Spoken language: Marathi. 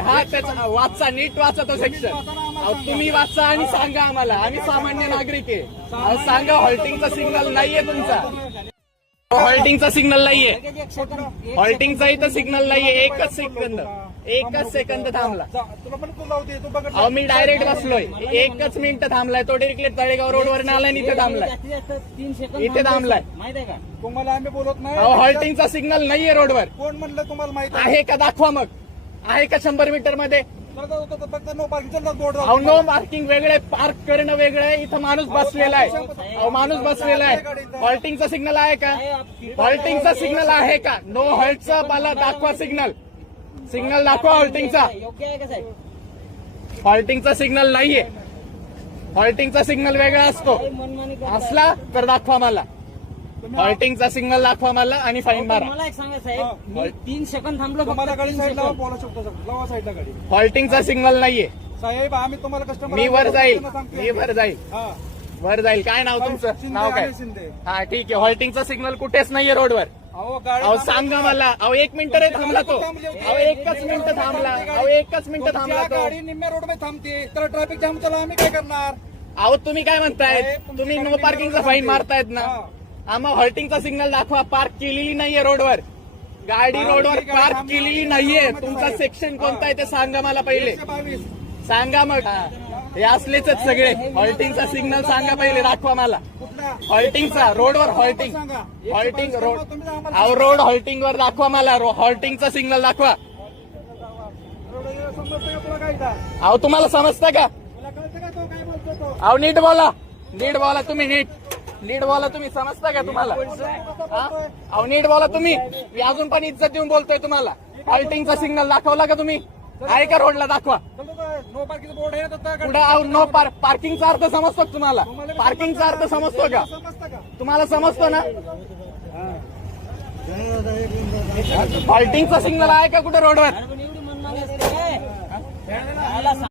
हा त्याचा वाचा, नीट वाचा तो सेक्शन. तुम्ही वाचा आणि सांगा आम्हाला, आम्ही सामान्य नागरिक आहे. सांगा हॉल्टिंगचा सिग्नल नाहीये तुमचा, हॉल्टिंगचा सिग्नल नाहीये, हॉल्टिंगचा इथं सिग्नल नाहीये. एकच सेकंद थांबला. अहो मी डायरेक्ट बसलोय, एकच मिनिट थांबलाय. तो डिरेक्टली तळेगाव रोडवर आलाय आणि इथे थांबलाय, इथे थांबलाय. तुम्हाला आम्ही बोलत नाही. अहो हॉल्टिंगचा सिग्नल नाहीये रोडवर. कोण म्हणलं तुम्हाला माहिती आहे का दाखवा मग, आहे का 100 मीटर मध्ये? फक्त नो पार्किंगचा बोर्ड. अहो नो पार्किंग वेगळे, पार्क करणं वेगळं. इथं माणूस बसलेला आहे, अहो माणूस बसलेला आहे. हॉल्टिंगचा सिग्नल आहे का? हॉल्टिंगचा सिग्नल आहे का? नो हॉल्टचा मला दाखवा सिग्नल, सिग्नल दाखवा हॉल्टिंगचा. हॉल्टिंगचा सिग्नल नाहीये, हॉल्टिंगचा सिग्नल वेगळा असतो. असला तर दाखवा मला, हॉल्टिंगचा सिग्नल दाखवा मला आणि फाईन मारा. मला एक सांगा साहेब, मी 3 सेकंद थांबलो. तुम्हाला गाडी साईडला बोलू शकतो, लावा साईडला गाडी. हॉल्टिंगचा सिग्नल नाहीये. साहेब आम्ही तुम्हाला कस्टमर. मी वर जाईल, मी वर जाईल, वर जाईल. काय नाव तुमचं? नाव काय? शिंदे. हा ठीक आहे. हॉल्टिंगचा सिग्नल कुठेच नाहीये रोडवर. अहो सांगा मला. अहो 1 मिनिट रे थांबला तो. अहो एकच मिनिट थांबला, अहो एकच मिनिट थांबला तो. गाडी निम्म्या रोड मध्ये थांबते तर ट्रॅफिक जाम चला आम्ही काय करणार? अहो तुम्ही काय म्हणताय? तुम्ही नो पार्किंगचा फाईन मारतायत ना. आम्हा हॉल्टिंगचा सिग्नल दाखवा. पार्क केलेली नाहीये रोडवर, गाडी रोडवर पार्क केलेली नाहीये. तुमचा सेक्शन कोणता आहे ते सांगा मला पहिले, 122. सांगा मग. हे असलेच आहेत सगळे. हॉल्टिंगचा सिग्नल सांगा पहिले, दाखवा मला. हॉल्टिंगचा रोडवर, हॉल्टिंग रोड. अहो रोड हॉल्टिंग वर दाखवा मला, हॉल्टिंगचा सिग्नल दाखवा. अहो तुम्हाला समजतं का? अहो नीट बोला, नीट बोला तुम्ही, नीट बोला तुम्ही. समजतं का तुम्हाला? अहो नीट बोला तुम्ही. मी अजून पण इज्जत देऊन बोलतोय तुम्हाला. हॉल्टिंगचा सिग्नल दाखवला का तुम्ही? आहे का रोडला? दाखवा. नो पार्किंग बोर्ड आहे पुढे नो पार्किंगचा अर्थ समजतो का तुम्हाला? पार्किंगचा अर्थ समजतो का तुम्हाला? समजतो ना? हॉल्टिंगचा सिग्नल आहे का कुठे रोडवर?